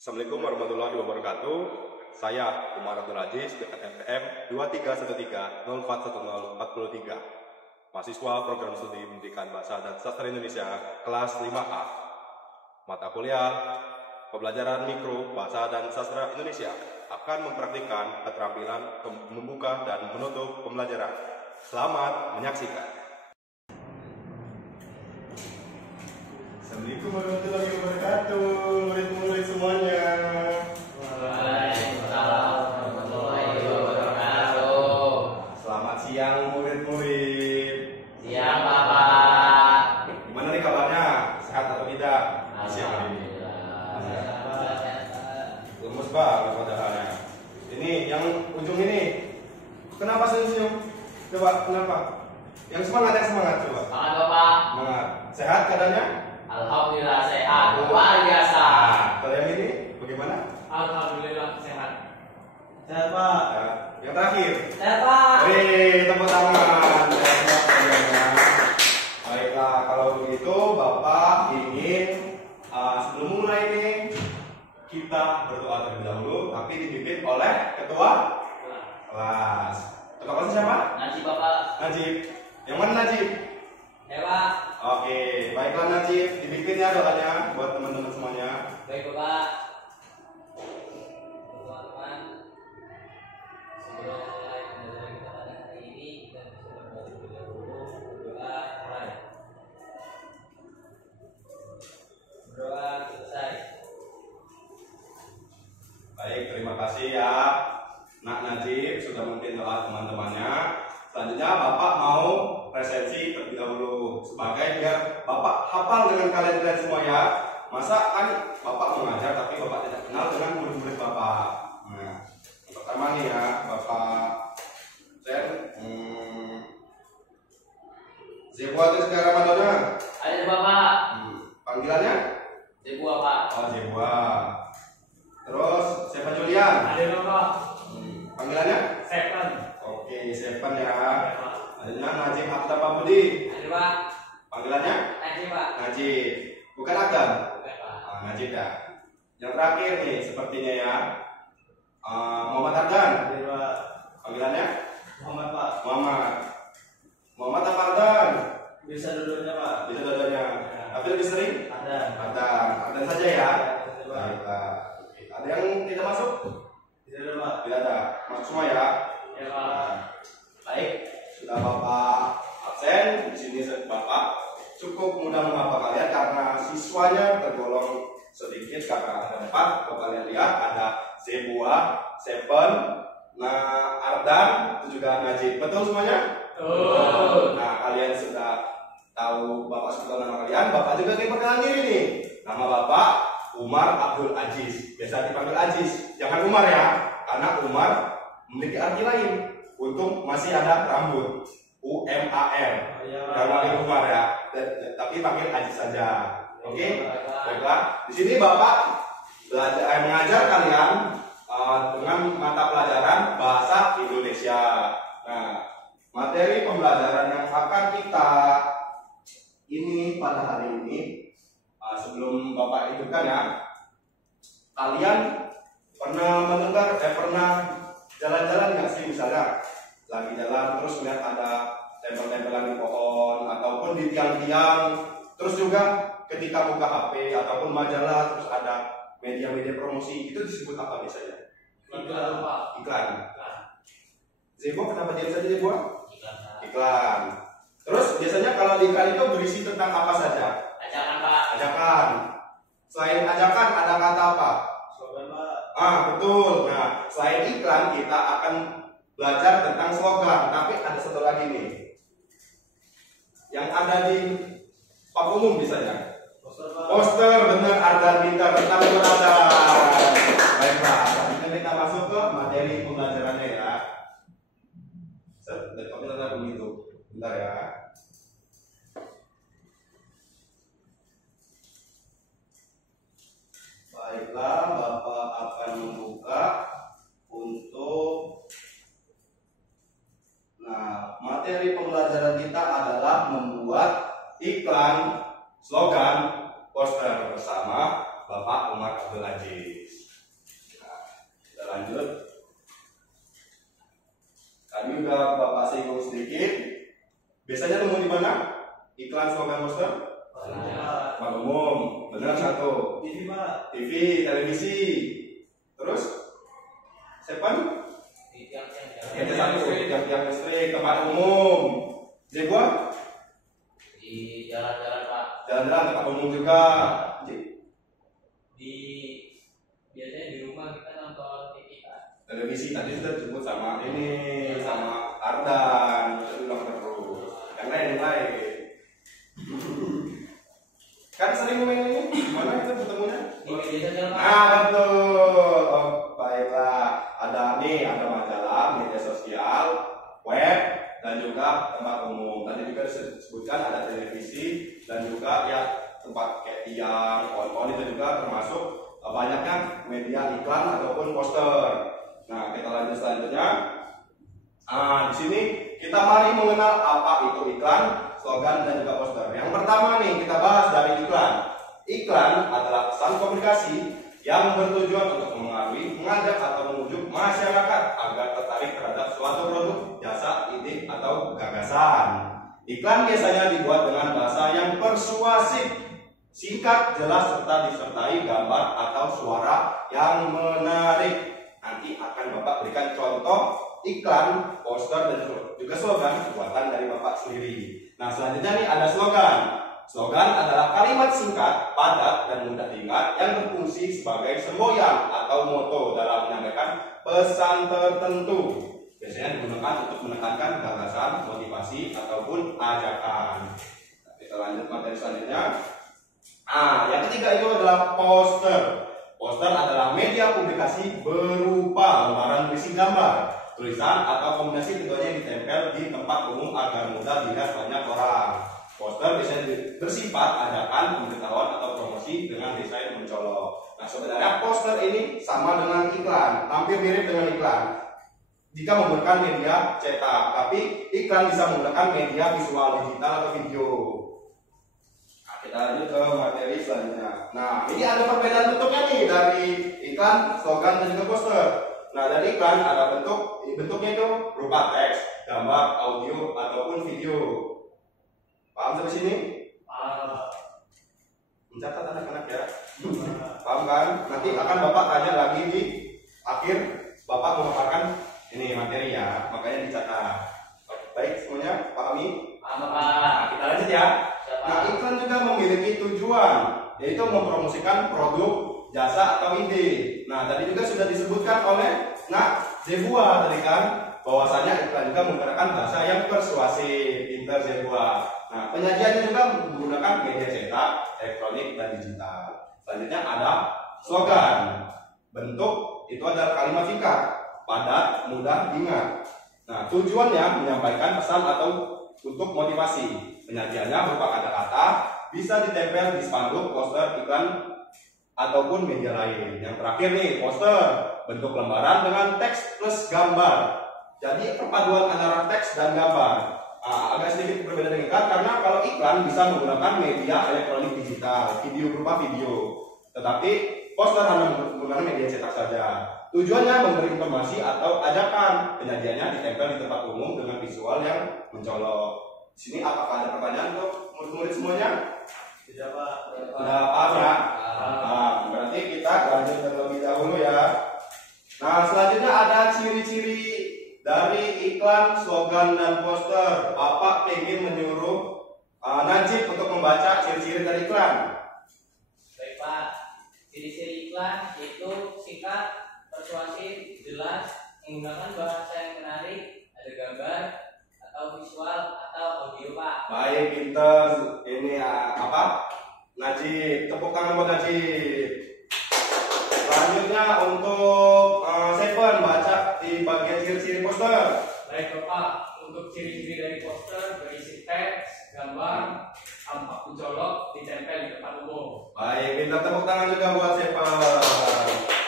Assalamualaikum warahmatullahi wabarakatuh. Saya Umar Abdul Aziz dengan NPM 2313041043, mahasiswa program studi pendidikan bahasa dan sastra Indonesia kelas 5A. Mata kuliah pembelajaran mikro bahasa dan sastra Indonesia akan mempraktikkan keterampilan membuka dan menutup pembelajaran. Selamat menyaksikan. Assalamualaikum warahmatullahi wabarakatuh, murid-murid semuanya. Waalaikumsalam warahmatullahi wabarakatuh. Selamat siang murid-murid. Siang Bapak. Gimana nih kabarnya? Sehat atau tidak? Siang ini. Lemes banget padahalnya. Ini yang ujung ini. Kenapa senyum-senyum? Coba kenapa? Yang semangat coba. Semangat Bapak. Semangat. Sehat keadaannya? Alhamdulillah sehat, luar biasa. Nah, kalau yang ini bagaimana? Alhamdulillah sehat. Sehat Pak. Nah, yang terakhir. Sehat Pak. Tepuk tangan. Baiklah, kalau begitu Bapak ingin sebelum mulai ini kita berdoa terlebih dahulu, tapi dipimpin oleh ketua kelas. Ketua kelas siapa? Najib Bapak. Najib. Yang mana Najib? Ya Pak. Oke, baiklah Najib, dibikin ya doanya buat teman-teman semuanya. Baik Bapak. Teman-teman, sebelum mulai pembelajaran kita pada hari ini, kita bisa berdoa terlebih dahulu. Berdoa mulai. Berdoa selesai. Baik, terima kasih ya Nak Najib sudah memimpin doa teman-temannya. Selanjutnya Bapak mau presensi terlebih dahulu sebagai biar Bapak hafal dengan kalian semua ya. Masa kan Bapak mengajar tapi Bapak tidak kenal dengan murid-murid Bapak. Nah, yang pertama nih ya Bapak Zebua itu sekarang Madonna. Ada Bapak. Panggilannya? Zebua Pak. Oh Zebua. Terus siapa Julian? Ada Bapak. Panggilannya? Seven. Oke, Seven ya. Adanya Najib Abdul Budi. Ada Pak. Panggilannya? Najib Pak. Najib. Bukan Agam. Bukan Pak. Najib ya. Yang terakhir nih sepertinya ya. Muhammad Ardan. Pak. Panggilannya? Muhammad Pak. Muhammad. Muhammad apa Ardan? Bisa duduknya Pak. Bisa dua-duanya. Tapi lebih sering? Ada. Ardan saja ya. Pak. Baiklah. Oke. Ada yang tidak masuk? Tidak ada Pak. Tidak ada. Masuk semua ya. Ya Pak. Baik, sudah Bapak absen di sini Bapak cukup mudah menghafal kalian karena siswanya tergolong sedikit karena ada 4. Kalau kalian lihat ada Zebua, Seven, Ardan, itu juga Najib. Betul semuanya? Betul. Nah, kalian sudah tahu Bapak sudah nama kalian. Bapak juga ingin perkenalan diri nih. Nama Bapak Umar Abdul Aziz. Biasa dipanggil Aziz. Jangan Umar ya, karena Umar memiliki arti lain. Untung masih ada rambut. UMAR. Jangan panggil Umar ya. Tapi panggil Aziz saja. Oke? Baiklah. Di sini Bapak mengajar kalian dengan mata pelajaran bahasa Indonesia. Nah, materi pembelajaran yang akan kita ini pada hari ini sebelum Bapak hidupkan ya. Kalian pernah mendengar pernah jalan-jalan nggak sih, misalnya lagi jalan terus lihat ada tempel-tempelan di pohon ataupun di tiang-tiang, terus juga ketika buka HP ataupun majalah terus ada media-media promosi, itu disebut apa biasanya? Iklan Pak. Iklan. Zebo kenapa diam saja Zebo? Iklan Pak. Iklan. Terus biasanya kalau di iklan itu berisi tentang apa saja? Ajakan Pak. Ajakan. Selain ajakan ada kata apa? Slogan Pak. Betul. Nah, selain iklan kita akan belajar tentang slogan. Tapi ada satu lagi nih, yang ada di papan umum misalnya. Poster Pak. Poster, benar, Ardan Dita tentang berada. Baiklah, selanjutnya kita masuk ke materi pembelajarannya ya. Laptopnya tanda begitu. Bentar ya. Baiklah, Bapak akan membuka untuk materi pembelajaran kita adalah membuat iklan, slogan, poster bersama Bapak Umar Abdul Aziz. Lanjut. Tadi udah Bapak singgung sedikit. Biasanya nemu di mana? Iklan slogan poster? Tempat umum. Benar satu. TV Pak. TV, televisi. Terus? Seven? Di tiang-tiang Yang jalan. satu, yang listrik, tempat umum. J2? Di jalan-jalan Pak. Jalan-jalan, tempat umum juga. Di biasanya di rumah kita nonton TV kan. Televisi tadi sudah disebut sama ini, sama Ardan. Saya bilang terus. Yang lain. Kan sering main ini, gimana itu ketemunya? Di media sosial Pak. Nah betul. Oh, baiklah. Ada majalah, media sosial, web, dan juga tempat umum. Tadi juga disebutkan ada televisi dan juga ya tempat kayak tiang, pohon-pohon itu juga termasuk banyaknya media iklan ataupun poster. Nah kita lanjut selanjutnya. Di sini kita mari mengenal apa itu iklan, slogan dan juga poster. Yang pertama nih kita bahas dari iklan. Iklan adalah pesan komunikasi yang bertujuan untuk mempengaruhi, mengajak atau memujuk masyarakat agar tertarik terhadap suatu produk, jasa, ide atau gagasan. Iklan biasanya dibuat dengan bahasa yang persuasif, singkat, jelas serta disertai gambar atau suara yang menarik. Nanti akan Bapak berikan contoh iklan, poster dan juga slogan buatan dari Bapak sendiri. Nah selanjutnya nih ada slogan. Slogan adalah kalimat singkat, padat, dan mudah diingat yang berfungsi sebagai semboyan atau moto dalam menyampaikan pesan tertentu. Biasanya digunakan untuk menekankan gagasan, motivasi, ataupun ajakan. Nah, kita lanjut materi selanjutnya. Yang ketiga itu adalah poster. Poster adalah media publikasi berupa lembaran berisi gambar, tulisan, atau kombinasi keduanya yang ditempel di tempat umum agar mudah dilihat banyak orang. Poster biasanya bersifat ajakan, pemberitahuan, atau promosi dengan desain mencolok. Nah sebenarnya poster ini sama dengan iklan, hampir mirip dengan iklan jika menggunakan media cetak, tapi iklan bisa menggunakan media visual digital atau video. Nah, kita lanjut ke materi selanjutnya. Nah ini ada perbedaan bentuknya nih dari iklan, slogan, dan juga poster. Nah dari iklan ada bentuknya itu berupa teks, gambar, audio, ataupun video. Paham sampai sini? Mencatat anak-anak ya. Paham kan? Nanti akan Bapak tanya lagi di akhir Bapak memaparkan ini materi ya, makanya dicatat. Baik semuanya pahami? Paham Pak. Nah, kita lanjut ya. Nah iklan juga memiliki tujuan, yaitu mempromosikan produk, jasa atau ide. Nah tadi juga sudah disebutkan oleh Zebua tadi kan, bahwasanya iklan juga menggunakan bahasa yang persuasif, pintar Zebua. Nah, penyajiannya juga menggunakan media cetak, elektronik, dan digital. Selanjutnya ada slogan. Bentuk itu adalah kalimat singkat, padat, mudah diingat. Nah, tujuannya menyampaikan pesan atau untuk motivasi. Penyajiannya berupa kata-kata, bisa ditempel di spanduk, poster, iklan, ataupun media lain. Yang terakhir nih, poster. Bentuk lembaran dengan teks plus gambar. Jadi perpaduan antara teks dan gambar. Agak sedikit berbeda dengan iklan karena kalau iklan bisa menggunakan media elektronik digital, video berupa video. Tetapi poster hanya menggunakan media cetak saja. Tujuannya memberi informasi atau ajakan. Penyajiannya ditempel di tempat umum dengan visual yang mencolok. Di sini apakah ada pertanyaan untuk murid-murid semuanya? Tidak Pak. Sudah paham ya? Berarti kita lanjut terlebih dahulu ya. Nah selanjutnya ada ciri-ciri dari iklan, slogan, dan poster. Bapak ingin menyuruh Najib untuk membaca ciri-ciri dari iklan. Baik Pak. Ciri-ciri iklan yaitu singkat, persuasif, jelas, menggunakan bahasa yang menarik, ada gambar atau visual atau audio Pak. Baik, pinter. Ini Najib. Tepuk tangan buat Najib. Selanjutnya untuk Seven baca di bagian ciri-ciri poster. Baik Bapak, untuk ciri-ciri dari poster berisi teks, gambar, tampak mencolok, ditempel di tempat umum. Baik, minta tepuk tangan juga buat Seven.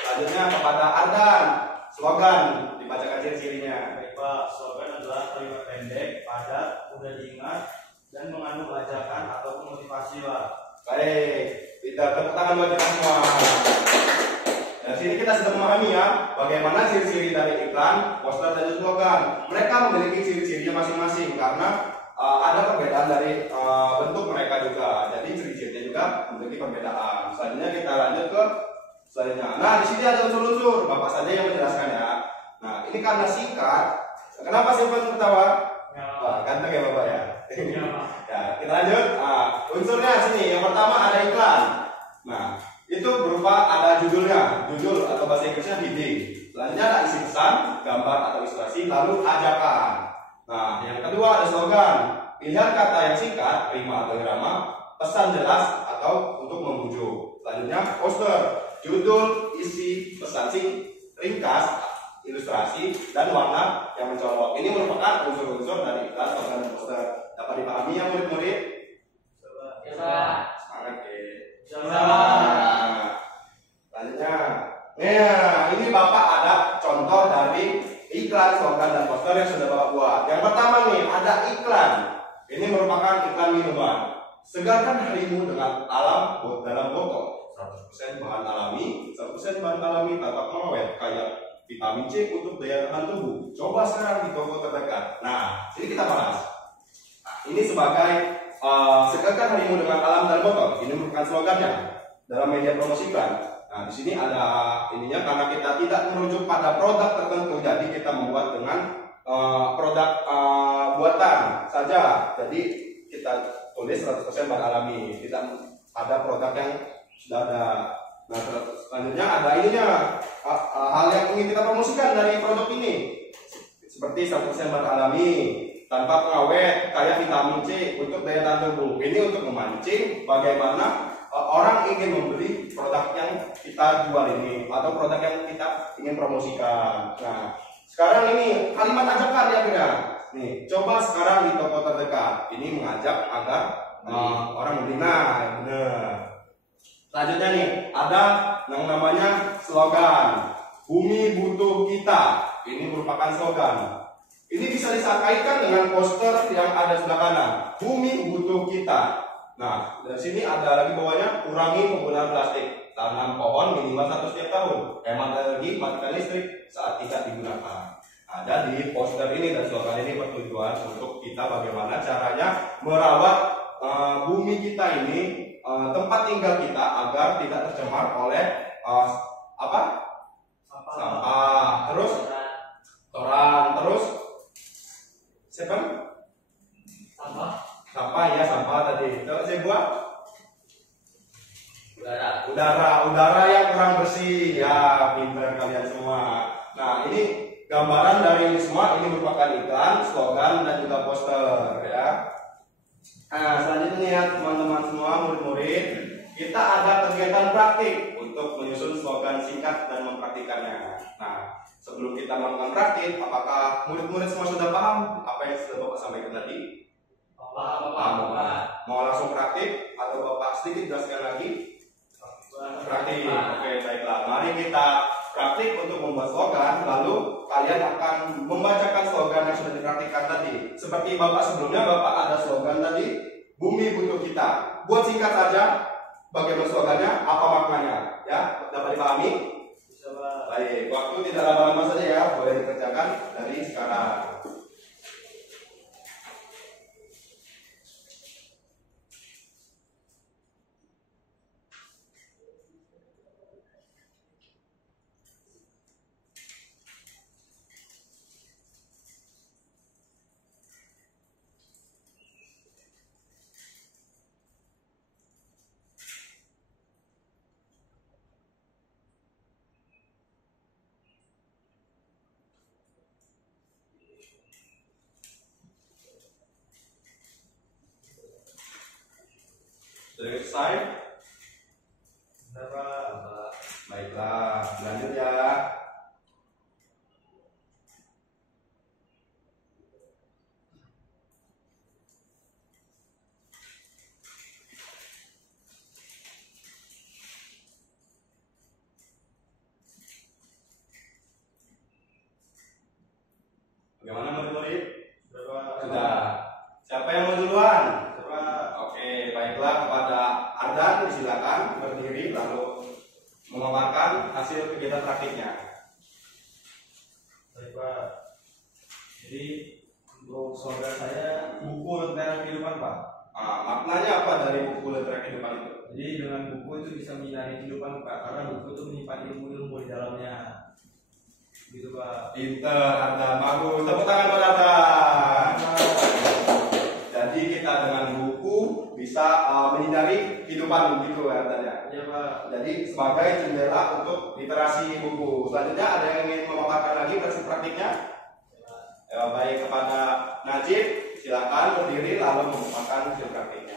Selanjutnya kepada Ardan, slogan dibacakan ciri-cirinya. Baik Pak, slogan adalah kalimat pendek, padat, mudah diingat, dan mengandung ajakan ataupun motivasi Pak. Baik, kita tepuk tangan buat kita semua. Dari sini kita sudah memahami ya bagaimana ciri-ciri dari iklan, poster dan slogan. Mereka memiliki ciri-cirinya masing-masing karena ada perbedaan dari bentuk mereka juga. Jadi ciri-cirinya juga memiliki perbedaan. Selanjutnya kita lanjut ke selanjutnya. Nah, di sini ada unsur-unsur. Bapak saja yang menjelaskan ya. Nah, ini karena singkat. Kenapa simpan tertawa? Wah, ganteng ya Bapak ya. Ya, kita lanjut. Unsurnya sini. Yang pertama ada iklan. Nah, itu berupa ada judulnya, judul atau bahasa Inggrisnya heading. Selanjutnya ada isi pesan, gambar atau ilustrasi, lalu ajakan. Nah, yang kedua ada slogan. Pilihan kata yang singkat, rima atau irama, pesan jelas atau untuk membujuk. Selanjutnya poster, judul, isi, pesan ringkas, ilustrasi, dan warna yang mencolok. Ini merupakan unsur-unsur dari iklan, slogan, dan poster. Dapat dipahami ya murid-murid? Ya, Pak. Semangat ya. Nah, Selanjutnya, nah ini Bapak ada contoh dari iklan, slogan, dan poster yang sudah Bapak buat. Yang pertama nih ada iklan. Ini merupakan iklan minuman. Segarkan harimu dengan alam dalam botol. 100% bahan alami, 100% bahan alami tanpa pengawet kayak vitamin C untuk daya tahan tubuh. Coba sekarang di toko terdekat. Nah, ini kita bahas. Nah, ini sebagai segarkan harimu dengan alam dalam botol. Ini merupakan slogannya dalam media promosi iklan. Nah, di sini ada ininya karena kita tidak merujuk pada produk tertentu, jadi kita membuat dengan produk buatan saja. Jadi kita tulis 100% bahan alami, tidak ada produk yang sudah ada. Nah, selanjutnya ada ininya hal yang ingin kita promosikan dari produk ini, seperti 100% bahan alami, tanpa pengawet, kayak vitamin C untuk daya tahan tubuh. Ini untuk memancing bagaimana orang ingin membeli produk yang kita jual ini atau produk yang kita ingin promosikan. Nah, sekarang ini kalimat ajakan ya kira. Nih, coba sekarang di toko terdekat. Ini mengajak agar orang membeli. Nah, benar. Selanjutnya nih ada yang namanya slogan. Bumi butuh kita. Ini merupakan slogan. Ini bisa disangkaitkan dengan poster yang ada sebelah kanan. Bumi butuh kita. Nah, dari sini ada lagi bawahnya, kurangi penggunaan plastik, tanam pohon minimal 1 setiap tahun, hemat energi, matikan listrik saat tidak digunakan. Nah, jadi poster ini dan slogan ini bertujuan untuk kita bagaimana caranya merawat bumi kita ini, tempat tinggal kita agar tidak tercemar oleh sampah, terus kotoran, terus siapa? Sampah ya, sampah tadi. Coba saya buat udara yang kurang bersih. Ya, pintar kalian semua. Nah, ini gambaran dari ini semua. Ini merupakan iklan, slogan, dan juga poster ya. Nah, selanjutnya ya teman-teman semua, murid-murid, kita ada kegiatan praktik untuk menyusun slogan singkat dan mempraktikannya. Nah, sebelum kita melakukan praktik, apakah murid-murid semua sudah paham apa yang sudah Bapak sampaikan tadi? Paham. Mau langsung praktik atau Bapak sedikit jelaskan lagi? Praktik. Oke, baiklah. Mari kita praktik untuk membuat slogan, lalu kalian akan membacakan slogan yang sudah dipraktikkan tadi. Seperti Bapak sebelumnya, Bapak ada slogan tadi, bumi butuh kita. Buat singkat saja, bagaimana slogannya, apa maknanya, ya? Dapat dipahami? Baik, waktu tidak lama-lama saja ya, boleh dikerjakan dari sekarang. Sudah selesai? Baiklah, lanjut ya. Bagaimana murid-murid? Sudah. Siapa yang mau duluan? Oke, baiklah, kepada Ardan disilakan berdiri lalu memaparkan hasil kegiatan pembelajaran praktiknya. Baik Pak. Jadi untuk saudara saya buku Lentera Kehidupan Pak. Maknanya apa dari buku Lentera Kehidupan itu? Jadi dengan buku itu bisa menyinari kehidupan Pak, karena buku itu menyimpan ilmu-ilmu di dalamnya. Gitu Pak. Pinter, Anda bagus. Tepuk tangan buat Anda. Jadi kita dengan buku bisa menyinari kehidupan gitu ya Anda. Iya Pak. Jadi sebagai jendela untuk literasi buku. Selanjutnya ada yang ingin memaparkan lagi versi praktiknya? Ya, baik, kepada Najib, silakan berdiri lalu memaparkan versi praktiknya.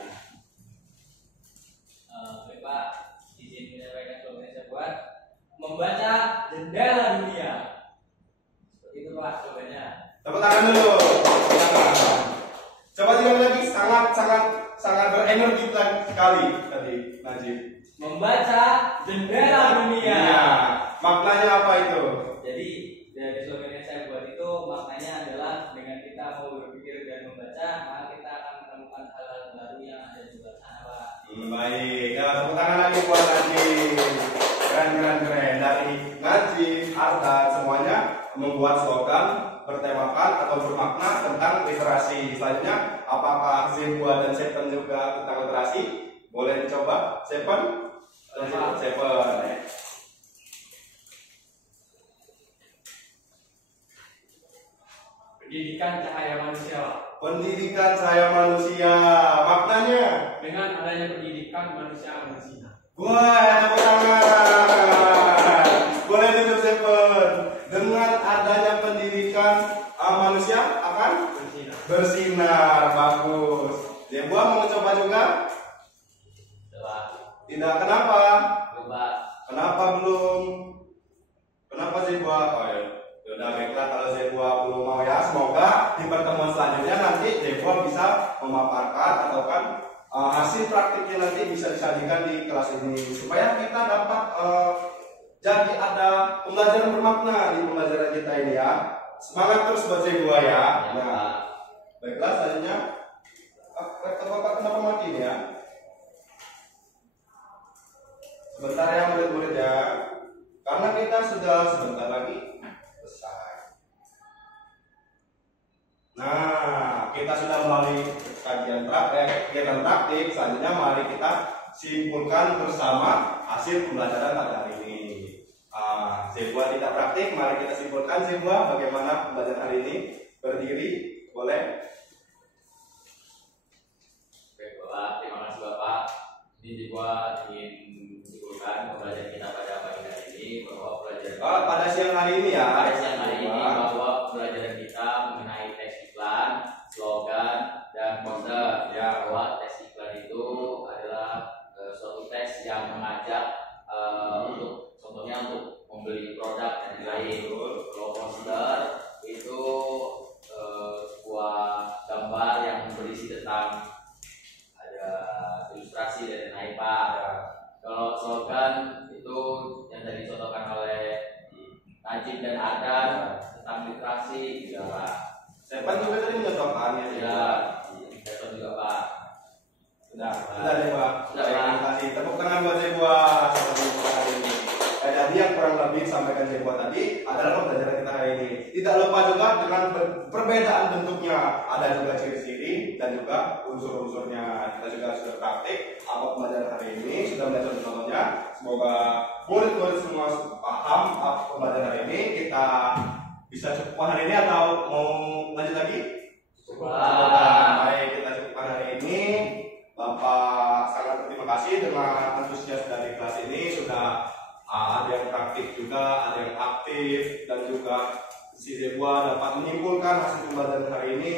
Baik Pak, izin menyampaikan slogan saya buat membaca jendela dunia. Seperti itu Pak slogannya. Tepuk tangan dulu. Coba sekali lagi, sangat berenergi sekali tadi Najib. Membaca jendela dunia. Iya. Maknanya apa itu? Jadi dari slogan yang saya buat itu maknanya adalah dengan kita mau berpikir dan membaca, maka kita akan menemukan hal-hal baru yang ada di luar sana Pak. Baik, ya, tepuk tangan lagi buat Najib. Keren. Dari Najib, Ardan, semuanya membuat slogan bertemakan atau bermakna tentang literasi. Selanjutnya, apakah Zebua dan Seven juga tentang literasi? Boleh dicoba, Seven? Seven. Pendidikan cahaya manusia. Pendidikan cahaya manusia. Maknanya? Dengan adanya pendidikan manusia akan berzina. Wah, tepuk tangan. Boleh duduk Seven. Dengan adanya pendidikan manusia akan bersinar. Bagus. Zebua mau coba juga? Coba. Tidak. Kenapa? Coba. Kenapa belum? Kenapa Zebua? Oh ya. Sudah baiklah kalau Zebua belum mau ya. Semoga di pertemuan selanjutnya nanti Zebua bisa memaparkan atau kan hasil praktiknya nanti bisa disajikan di kelas ini supaya kita dapat jadi ada pembelajaran bermakna di pembelajaran kita ini ya. Semangat terus buat Zebua ya. Nah, baiklah selanjutnya laptop Bapak kenapa mati ini ya? Sebentar ya murid-murid ya. Karena kita sudah sebentar lagi selesai. Nah, kita sudah melalui kajian kegiatan praktik. Selanjutnya mari kita simpulkan bersama hasil pembelajaran pada hari ini. Zebua tidak praktik, mari kita simpulkan Zebua bagaimana pembelajaran hari ini. Berdiri, boleh? Baik Bapak, terima kasih Bapak. Ini Zebua ingin menyimpulkan pembelajaran kita pada pagi hari ini bahwa pelajaran Pada siang hari ini ya. pada siang hari ini bahwa pelajaran kita mengenai teks iklan, slogan, dan poster. Ya. Bahwa teks iklan itu adalah suatu teks yang mengajak untuk contohnya untuk membeli produk dan lain-lain. Kalau poster itu sebuah gambar yang berisi tentang ada ilustrasi dan lain-lain Pak. Kalau slogan itu yang tadi dicontohkan oleh Najib dan Adan tentang literasi juga Pak. Sepan juga tadi menyontohkan ya. Ya, itu juga Pak. Sudah Zebua. Sudah, Terima Pak. kasih. Tepuk tangan buat Zebua. Jadi yang kurang lebih sampaikan Zebua tadi adalah pembelajaran kita hari ini. Tidak lupa juga dengan perbedaan bentuknya. Ada juga ciri-ciri dan juga unsur-unsurnya. Kita juga sudah praktik apa pembelajaran hari ini, sudah belajar contohnya. Semoga murid-murid semua paham apa pembelajaran hari ini. Kita bisa cukupkan hari ini atau mau lanjut lagi? Cukupkan. Baik, kita cukupkan hari ini. Bapak sangat berterima kasih dengan antusias dari kelas ini. Sudah ada yang praktik juga, ada yang aktif, dan juga si Zebua dapat menyimpulkan hasil pembelajaran hari ini.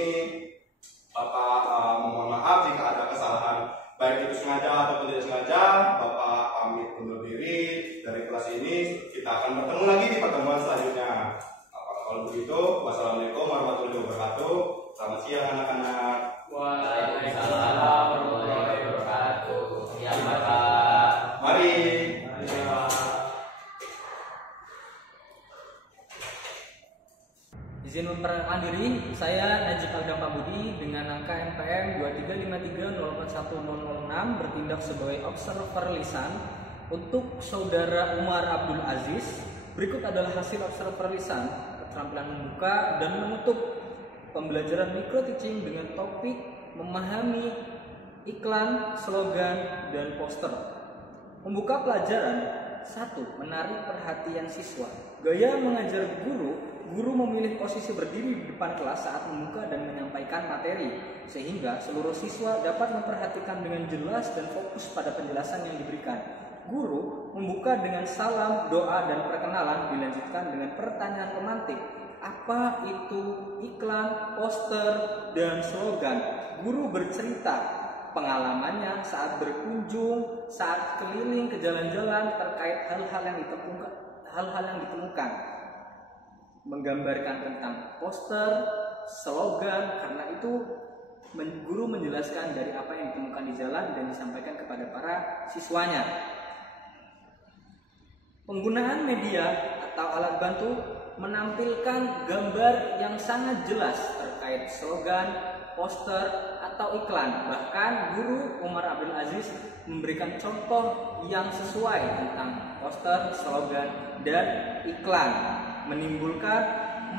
Bapak mohon maaf jika ada kesalahan baik itu sengaja ataupun tidak sengaja. Bapak pamit undur diri dari kelas ini. Kita akan bertemu lagi di pertemuan selanjutnya. Kalau begitu, wassalamualaikum warahmatullahi wabarakatuh. Selamat siang anak-anak. Waalaikumsalam warahmatullahi wabarakatuh. Ya Bapak. Mari. Izin memperkenalkan diri, saya Najib Agam Pambudi dengan angka NPM 2353041006 bertindak sebagai observer lisan untuk Saudara Umar Abdul Aziz Berikut adalah hasil observer lisan, keterampilan membuka dan menutup pembelajaran micro teaching dengan topik memahami iklan, slogan, dan poster. Membuka pelajaran 1. Menarik perhatian siswa. Gaya mengajar guru memilih posisi berdiri di depan kelas saat membuka dan menyampaikan materi, sehingga seluruh siswa dapat memperhatikan dengan jelas dan fokus pada penjelasan yang diberikan. Guru membuka dengan salam, doa, dan perkenalan, dilanjutkan dengan pertanyaan pemantik. Apa itu iklan, poster, dan slogan? Guru bercerita pengalamannya saat berkunjung, saat keliling ke jalan-jalan terkait hal-hal yang ditemukan. Menggambarkan tentang poster, slogan, karena itu guru menjelaskan dari apa yang ditemukan di jalan dan disampaikan kepada para siswanya. Penggunaan media atau alat bantu menampilkan gambar yang sangat jelas terkait slogan, poster, atau iklan. Bahkan guru Umar Abdul Aziz memberikan contoh yang sesuai tentang poster, slogan, dan iklan, menimbulkan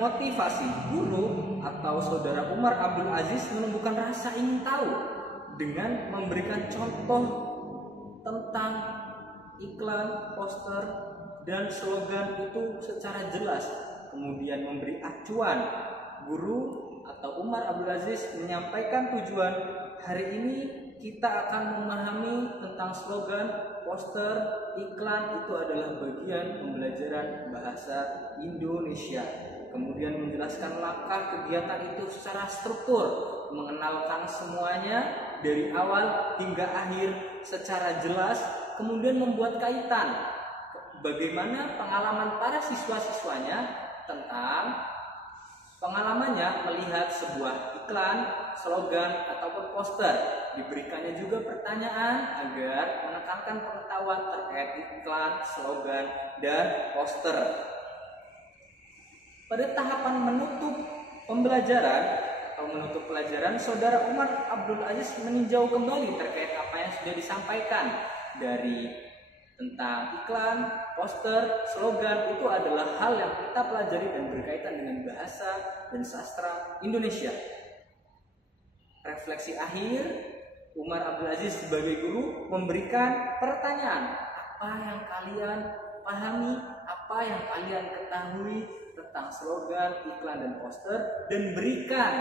motivasi. Guru atau saudara Umar Abdul Aziz menumbuhkan rasa ingin tahu dengan memberikan contoh tentang iklan, poster, dan slogan itu secara jelas, kemudian memberi acuan. Guru atau Umar Abdul Aziz menyampaikan tujuan, hari ini kita akan memahami tentang slogan, poster, iklan, itu adalah bagian pembelajaran bahasa Indonesia. Kemudian menjelaskan langkah kegiatan itu secara struktur, mengenalkan semuanya dari awal hingga akhir secara jelas, kemudian membuat kaitan bagaimana pengalaman para siswa-siswanya tentang pengalamannya melihat sebuah iklan, slogan, ataupun poster. Diberikannya juga pertanyaan agar menekankan pengetahuan terkait iklan, slogan, dan poster. Pada tahapan menutup pembelajaran atau menutup pelajaran, saudara Umar Abdul Aziz meninjau kembali terkait apa yang sudah disampaikan dari tentang iklan, poster, slogan. Itu adalah hal yang kita pelajari dan berkaitan dengan bahasa dan sastra Indonesia. Refleksi akhir, Umar Abdul Aziz sebagai guru memberikan pertanyaan, apa yang kalian pahami, apa yang kalian ketahui tentang slogan, iklan, dan poster, dan berikan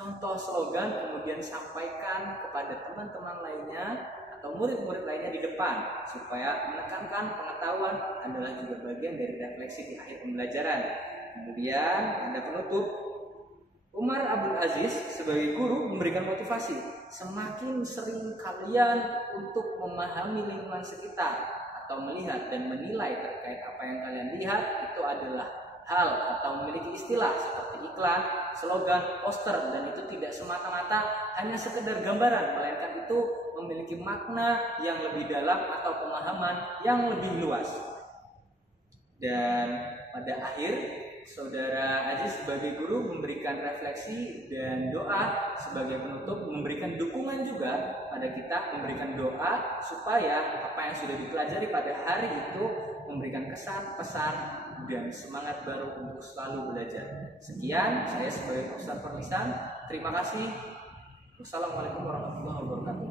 contoh slogan, kemudian sampaikan kepada teman-teman lainnya atau murid-murid lainnya di depan, supaya menekankan pengetahuan adalah juga bagian dari refleksi di akhir pembelajaran. Kemudian tanda penutup, Umar Abdul Aziz sebagai guru memberikan motivasi, semakin sering kalian untuk memahami lingkungan sekitar atau melihat dan menilai terkait apa yang kalian lihat, itu adalah hal atau memiliki istilah seperti iklan, slogan, poster, dan itu tidak semata-mata hanya sekedar gambaran, melainkan itu memiliki makna yang lebih dalam atau pemahaman yang lebih luas. Dan pada akhir, saudara Aziz sebagai guru memberikan refleksi dan doa sebagai penutup, memberikan dukungan juga pada kita, memberikan doa supaya apa yang sudah dipelajari pada hari itu memberikan kesan, pesan, dan semangat baru untuk selalu belajar. Sekian, saya sebagai observer lisan. Terima kasih. Wassalamualaikum warahmatullahi wabarakatuh.